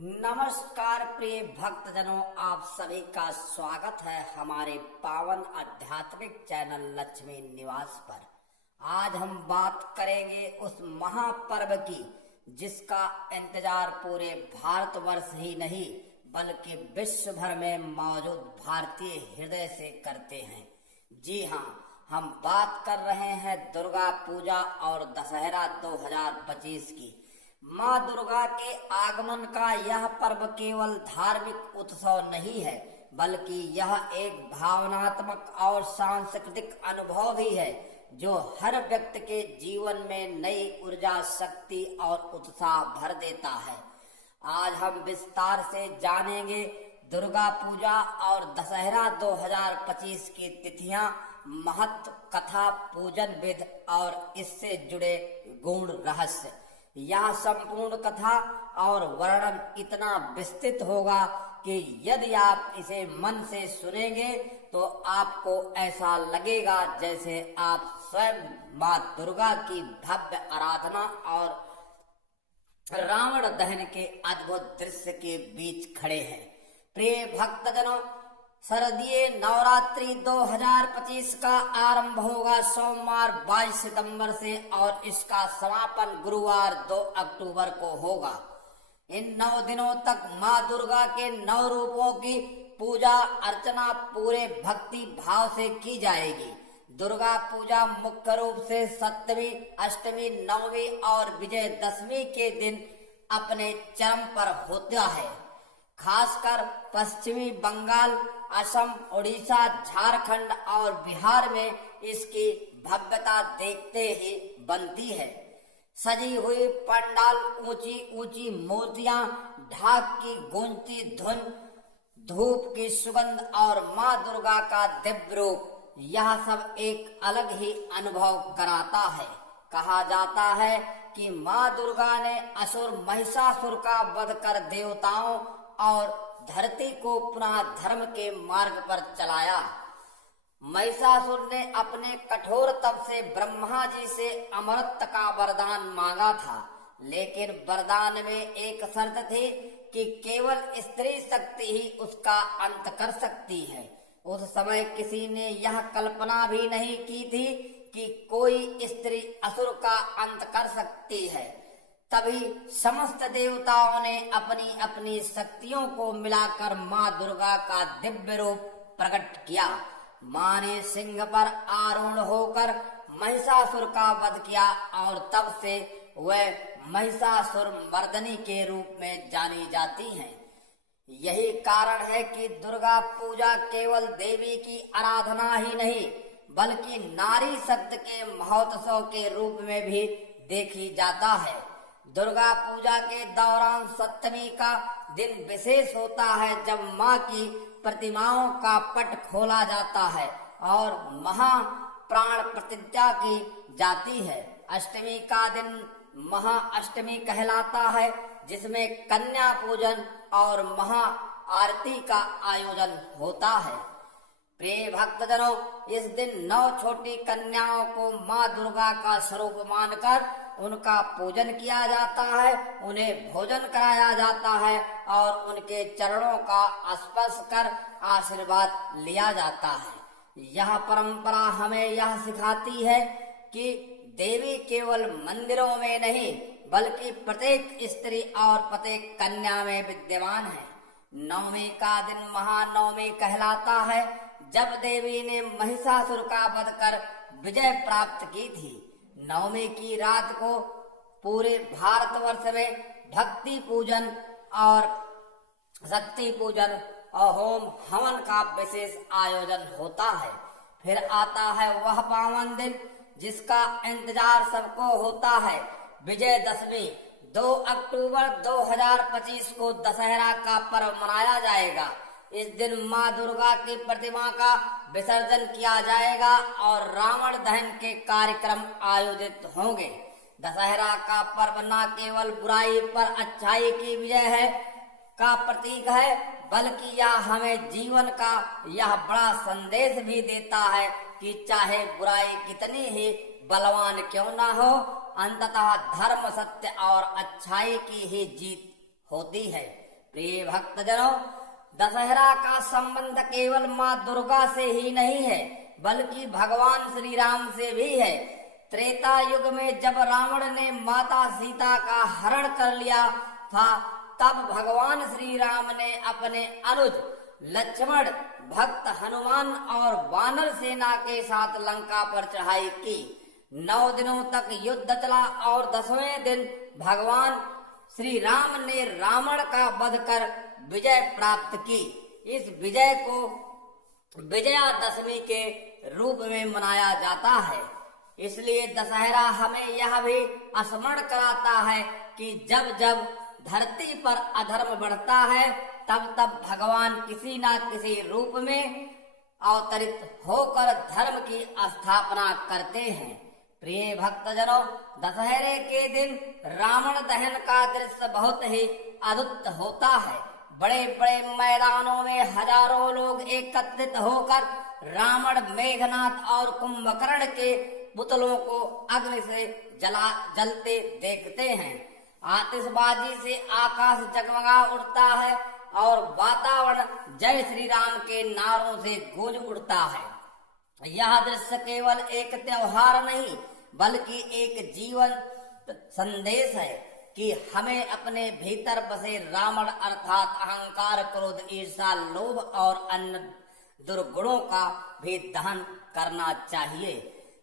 नमस्कार प्रिय भक्तजनों, आप सभी का स्वागत है हमारे पावन आध्यात्मिक चैनल लक्ष्मी निवास पर। आज हम बात करेंगे उस महापर्व की जिसका इंतजार पूरे भारतवर्ष ही नहीं बल्कि विश्व भर में मौजूद भारतीय हृदय से करते हैं। जी हाँ, हम बात कर रहे हैं दुर्गा पूजा और दशहरा 2025 की। माँ दुर्गा के आगमन का यह पर्व केवल धार्मिक उत्सव नहीं है बल्कि यह एक भावनात्मक और सांस्कृतिक अनुभव भी है जो हर व्यक्ति के जीवन में नई ऊर्जा, शक्ति और उत्साह भर देता है। आज हम विस्तार से जानेंगे दुर्गा पूजा और दशहरा 2025 की तिथियां, महत्व, कथा, पूजन विधि और इससे जुड़े गुण, रहस्य। यह संपूर्ण कथा और वर्णन इतना विस्तृत होगा कि यदि आप इसे मन से सुनेंगे तो आपको ऐसा लगेगा जैसे आप स्वयं माँ दुर्गा की भव्य आराधना और रावण दहन के अद्भुत दृश्य के बीच खड़े हैं। प्रिय भक्तजनों, शारदीय नवरात्रि 2025 का आरंभ होगा सोमवार 22 सितंबर से और इसका समापन गुरुवार 2 अक्टूबर को होगा। इन 9 दिनों तक माँ दुर्गा के 9 रूपों की पूजा अर्चना पूरे भक्ति भाव से की जाएगी। दुर्गा पूजा मुख्य रूप से सप्तमी, अष्टमी, नवमी और विजयदशमी के दिन अपने चरम पर होता है। खासकर पश्चिमी बंगाल, असम, उड़ीसा, झारखंड और बिहार में इसकी भव्यता देखते ही बनती है। सजी हुई पंडाल, ऊंची ऊंची मूर्तियां, ढाक की गूंजती धुन, धूप की सुगंध और माँ दुर्गा का दिव्य रूप, यह सब एक अलग ही अनुभव कराता है। कहा जाता है कि माँ दुर्गा ने असुर महिषासुर का वध कर देवताओं और धरती को पुनः धर्म के मार्ग पर चलाया। महिषासुर ने अपने कठोर तप से ब्रह्मा जी से अमरत्व का वरदान मांगा था, लेकिन वरदान में एक शर्त थी कि केवल स्त्री शक्ति ही उसका अंत कर सकती है। उस समय किसी ने यह कल्पना भी नहीं की थी कि कोई स्त्री असुर का अंत कर सकती है। तभी समस्त देवताओं ने अपनी अपनी शक्तियों को मिलाकर माँ दुर्गा का दिव्य रूप प्रकट किया। माँ ने सिंह पर आरूढ़ होकर महिषासुर का वध किया और तब से वह महिषासुर मर्दनी के रूप में जानी जाती हैं। यही कारण है कि दुर्गा पूजा केवल देवी की आराधना ही नहीं बल्कि नारी शक्ति के महोत्सव के रूप में भी देखी जाता है। दुर्गा पूजा के दौरान सप्तमी का दिन विशेष होता है जब माँ की प्रतिमाओं का पट खोला जाता है और महाप्राण प्रतिज्ञा की जाती है। अष्टमी का दिन महाअष्टमी कहलाता है जिसमें कन्या पूजन और महा आरती का आयोजन होता है। प्रिय भक्तजनों, इस दिन 9 छोटी कन्याओं को माँ दुर्गा का स्वरूप मानकर उनका पूजन किया जाता है, उन्हें भोजन कराया जाता है और उनके चरणों का स्पर्श कर आशीर्वाद लिया जाता है। यह परंपरा हमें यह सिखाती है कि देवी केवल मंदिरों में नहीं बल्कि प्रत्येक स्त्री और प्रत्येक कन्या में विद्यमान है। नवमी का दिन महानवमी कहलाता है जब देवी ने महिषासुर का वध कर विजय प्राप्त की थी। नवमी की रात को पूरे भारतवर्ष में भक्ति पूजन और शक्ति पूजन और होम हवन का विशेष आयोजन होता है। फिर आता है वह पावन दिन जिसका इंतजार सबको होता है, विजयदशमी। 2 अक्टूबर 2025 को दशहरा का पर्व मनाया जाएगा। इस दिन माँ दुर्गा की प्रतिमा का विसर्जन किया जाएगा और रावण दहन के कार्यक्रम आयोजित होंगे। दशहरा का पर्व न केवल बुराई पर अच्छाई की विजय है का प्रतीक है बल्कि यह हमें जीवन का यह बड़ा संदेश भी देता है कि चाहे बुराई कितनी ही बलवान क्यों ना हो, अंततः धर्म, सत्य और अच्छाई की ही जीत होती है। प्रिय भक्तजनों, दशहरा का संबंध केवल माँ दुर्गा से ही नहीं है, बल्कि भगवान श्री राम से भी है। त्रेता युग में जब रावण ने माता सीता का हरण कर लिया था, तब भगवान श्री राम ने अपने अनुज लक्ष्मण, भक्त हनुमान और वानर सेना के साथ लंका पर चढ़ाई की। 9 दिनों तक युद्ध चला और 10वें दिन भगवान श्री राम ने रावण का वध कर विजय प्राप्त की। इस विजय को विजयादशमी के रूप में मनाया जाता है। इसलिए दशहरा हमें यह भी स्मरण कराता है कि जब जब धरती पर अधर्म बढ़ता है, तब तब भगवान किसी न किसी रूप में अवतरित होकर धर्म की स्थापना करते हैं। प्रिय भक्तजनों, दशहरे के दिन रावण दहन का दृश्य बहुत ही अद्भुत होता है। बड़े बड़े मैदानों में हजारों लोग एकत्रित होकर रावण, मेघनाथ और कुंभकर्ण के पुतलों को अग्नि से जलते देखते हैं। आतिशबाजी से आकाश जगमगा उठता है और वातावरण जय श्री राम के नारों से गूंज उठता है। यह दृश्य केवल एक त्योहार नहीं, बल्कि एक जीवन संदेश है कि हमें अपने भीतर बसे रावण अर्थात अहंकार, क्रोध, ईर्ष्या, लोभ और अन्य दुर्गुणों का भी दहन करना चाहिए।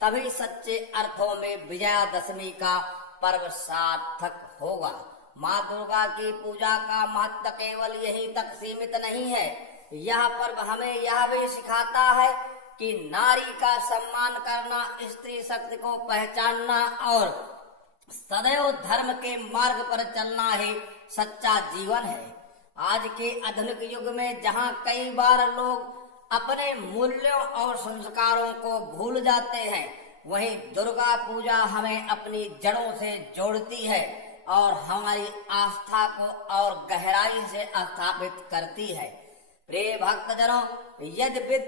तभी सच्चे अर्थों में विजयादशमी का पर्व सार्थक होगा। माँ दुर्गा की पूजा का महत्व केवल यहीं तक सीमित नहीं है। यह पर्व हमें यह भी सिखाता है कि नारी का सम्मान करना, स्त्री शक्ति को पहचानना और सदैव धर्म के मार्ग पर चलना ही सच्चा जीवन है। आज के आधुनिक युग में जहाँ कई बार लोग अपने मूल्यों और संस्कारों को भूल जाते हैं, वहीं दुर्गा पूजा हमें अपनी जड़ों से जोड़ती है और हमारी आस्था को और गहराई से स्थापित करती है। प्रिय भक्तजनों, यदि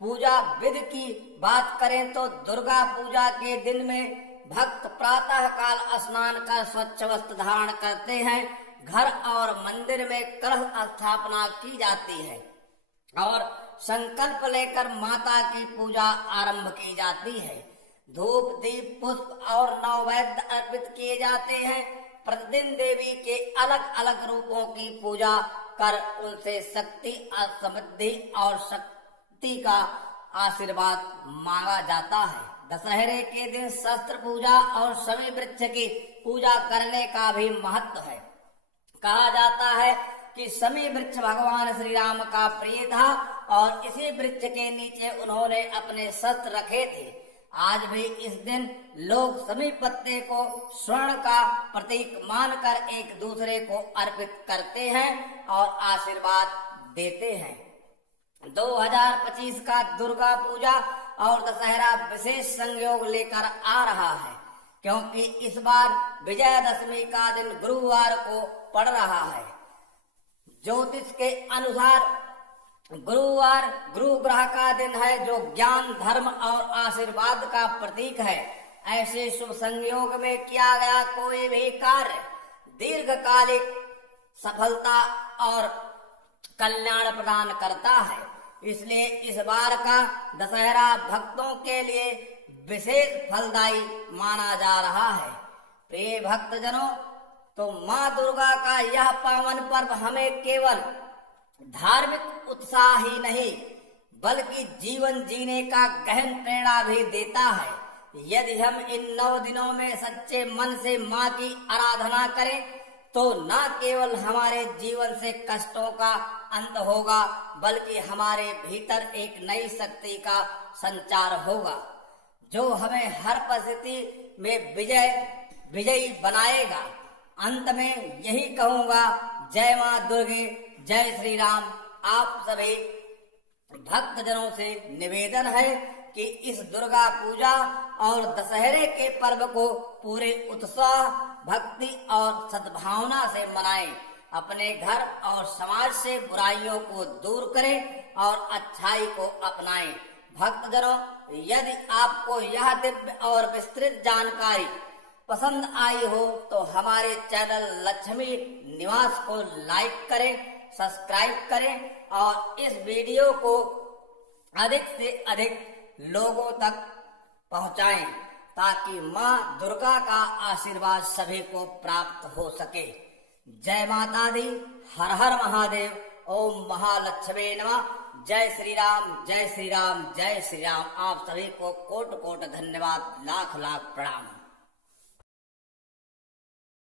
पूजा विधि की बात करें तो दुर्गा पूजा के दिन में भक्त प्रातः काल स्नान कर स्वच्छ वस्त्र धारण करते हैं। घर और मंदिर में कलश स्थापना की जाती है और संकल्प लेकर माता की पूजा आरंभ की जाती है। धूप, दीप, पुष्प और नैवेद्य अर्पित किए जाते हैं। प्रतिदिन देवी के अलग अलग रूपों की पूजा कर उनसे शक्ति, समृद्धि और शक्ति का आशीर्वाद मांगा जाता है। दशहरे के दिन शस्त्र पूजा और शमी वृक्ष की पूजा करने का भी महत्व है। कहा जाता है कि शमी वृक्ष भगवान श्री राम का प्रिय था और इसी वृक्ष के नीचे उन्होंने अपने शस्त्र रखे थे। आज भी इस दिन लोग शमी पत्ते को स्वर्ण का प्रतीक मानकर एक दूसरे को अर्पित करते हैं और आशीर्वाद देते हैं। 2025 का दुर्गा पूजा और दशहरा विशेष संयोग लेकर आ रहा है, क्योंकि इस बार विजयादशमी का दिन गुरुवार को पड़ रहा है। ज्योतिष के अनुसार गुरुवार गुरु ग्रह का दिन है, जो ज्ञान, धर्म और आशीर्वाद का प्रतीक है। ऐसे शुभ संयोग में किया गया कोई भी कार्य दीर्घकालिक सफलता और कल्याण प्रदान करता है। इसलिए इस बार का दशहरा भक्तों के लिए विशेष फलदायी माना जा रहा है। प्रिय भक्तजनों, तो माँ दुर्गा का यह पावन पर्व हमें केवल धार्मिक उत्साह ही नहीं, बल्कि जीवन जीने का गहन प्रेरणा भी देता है। यदि हम इन 9 दिनों में सच्चे मन से माँ की आराधना करें, तो न केवल हमारे जीवन से कष्टों का अंत होगा, बल्कि हमारे भीतर एक नई शक्ति का संचार होगा, जो हमें हर परिस्थिति में विजयी बनाएगा। अंत में यही कहूँगा, जय माँ दुर्गे, जय श्री राम। आप सभी भक्तजनों से निवेदन है कि इस दुर्गा पूजा और दशहरे के पर्व को पूरे उत्साह, भक्ति और सद्भावना से मनाएं। अपने घर और समाज से बुराइयों को दूर करें और अच्छाई को अपनाएं। भक्तजनों, यदि आपको यह दिव्य और विस्तृत जानकारी पसंद आई हो तो हमारे चैनल लक्ष्मी निवास को लाइक करें, सब्सक्राइब करें और इस वीडियो को अधिक से अधिक लोगों तक पहुंचाएं ताकि मां दुर्गा का आशीर्वाद सभी को प्राप्त हो सके। जय माता दी, हर हर महादेव, ओम महालक्ष्मी नमः। जय श्री राम, जय श्री राम, जय श्री राम। आप सभी को कोट कोट धन्यवाद, लाख लाख प्रणाम।